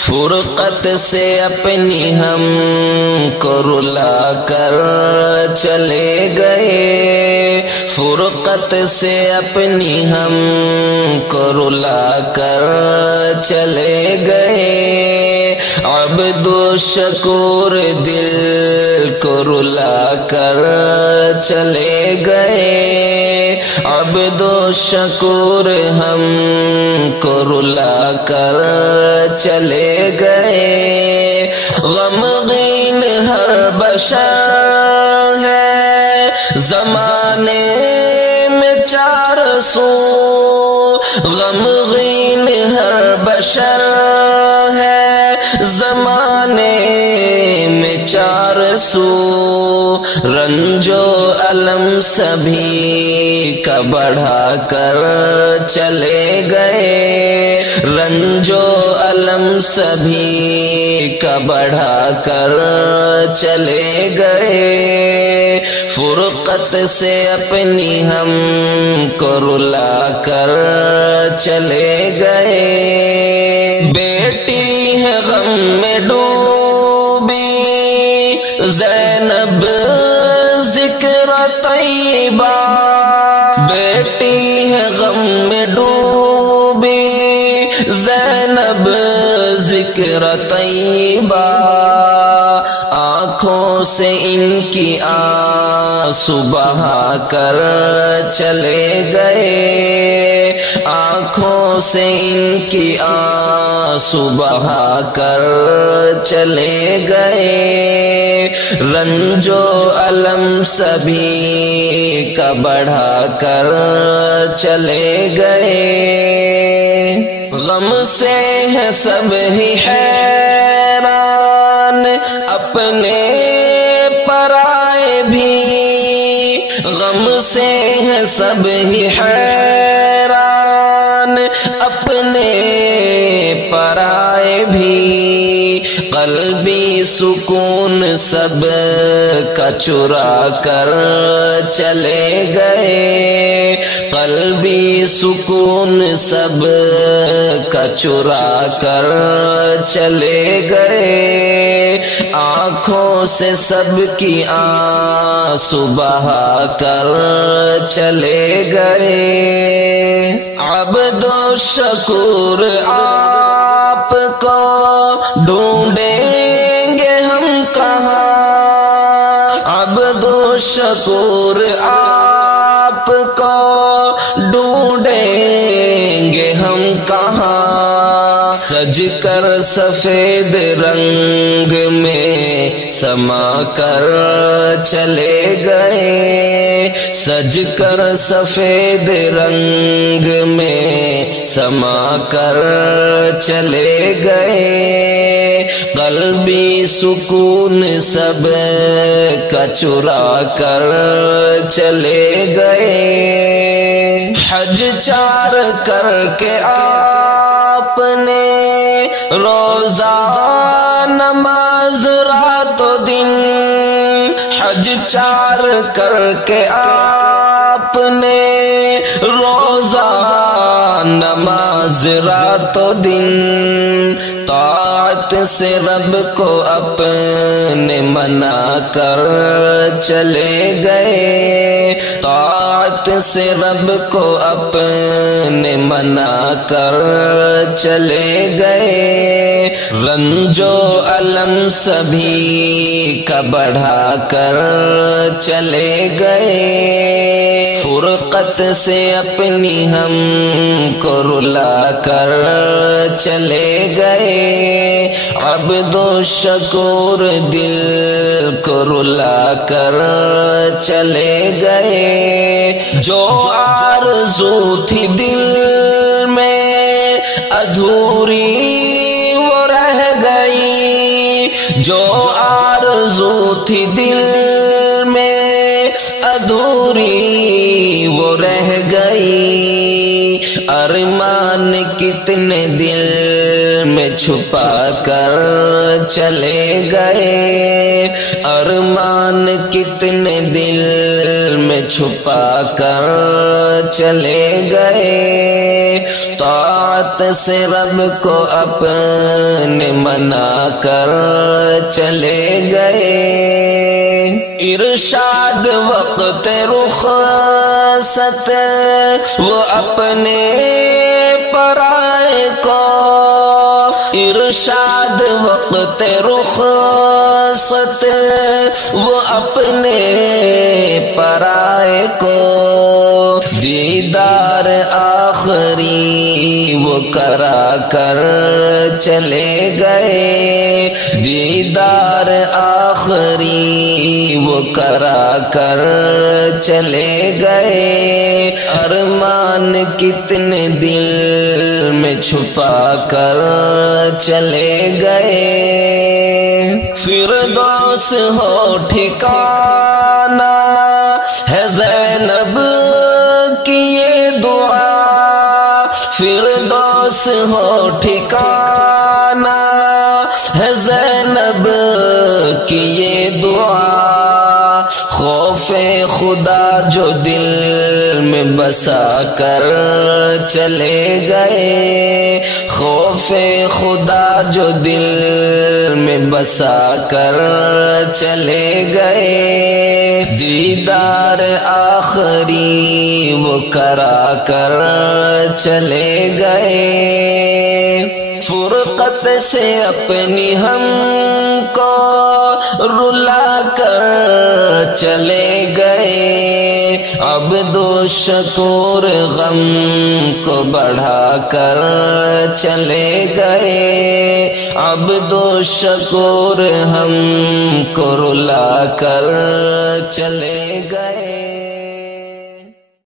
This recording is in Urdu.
فرقت سے اپنی ہم کو رلا کر چلے گئے، فرقت سے اپنی ہم کو رلا کر چلے گئے، عبد و شکور دل کو رلا کر چلے گئے، عبد و شکور ہم کو رلا کر چلے گئے، غمگین ہر بشر ہے زمانے میں چار سو، غمگین ہر بشر ہے زمانے میں چار سو، رنج و الم سبھی کا بڑھا کر چلے گئے، رنج و الم سبھی کا بڑھا کر چلے گئے، فرقت سے اپنی ہم کو رلا کر چلے گئے، بیٹی ہے غم میں ڈوبی زینب ذکر طیبہ، بیٹی ہے غم میں ڈوبی زینب ذکر طیبہ، آنکھوں سے ان کی آنسو بہا کر چلے گئے، آنکھوں سے ان کی آنسو بہا کر چلے گئے، رنج و الم سبھی کا بڑھا کر چلے گئے، غم سے ہے سب ہی حیران اپنے پرائے بھی، غم سے ہے سب ہی حیران اپنے پرائے بھی، قلبی سکون سب کا چرا کر چلے گئے، قلبی سکون سب کا چرا کر چلے گئے، آنکھوں سے سب کی آنسو بہا کر چلے گئے، عبد و شکور آپ کو ڈھونڈیں گے ہم کہاں، عبد و شکور آپ کو ڈھونڈیں گے ہم کہاں، سج کر سفید رنگ میں سما کر چلے گئے، سج کر سفید رنگ میں سما کر چلے گئے، قلبی سکون سب کا چرا کر چلے گئے، حج چار کر کے آپ نے روزہ نماز رات و دن، حج چار کر کے آپ نے روزہ نماز رات و دن، طاعت سے رب کو اپنے منا کر چلے گئے، طاعت سے رب کو اپنے منا کر چلے گئے، رنج و الم سبھی کا بڑھا کر چلے گئے، فرقت سے اپنی ہم کو رلا کر چلے گئے، عبد و شکور دل کو رلا کر چلے گئے، جو آرزو تھی دل میں ادھوری وہ رہ گئی، جو آرزو تھی دل میں ادھوری وہ رہ گئی، ارمان کتنے دل میں چھپا کر چلے گئے، ارمان کتنے دل میں چھپا کر چلے گئے، طاعت سے رب کو اپنے منا کر چلے گئے، ارشاد وقت رخصت وہ اپنے پرائے کو، ارشاد وقت رخصت وہ اپنے پرائے کو، دیدار آخری وہ کرا کر چلے گئے، دیدار آخری وہ کرا کر چلے گئے، ارمان کتنے دل میں چھپا کر چلے گئے، فردوس ہو ٹھکانہ ہے زینب کی یہ دعا، فردوس ہو ٹھکانہ ہے زینب کی یہ دعا، خوف خدا جو دل میں بسا کر چلے گئے، خوف خدا جو دل میں بسا کر چلے گئے، دیدار آخری وہ کرا کر چلے گئے، فرقت سے اپنی ہم کو رلا کر چلے گئے، عبد و شکور غم کو بڑھا کر چلے گئے، عبد و شکور ہم کو رلا کر چلے گئے۔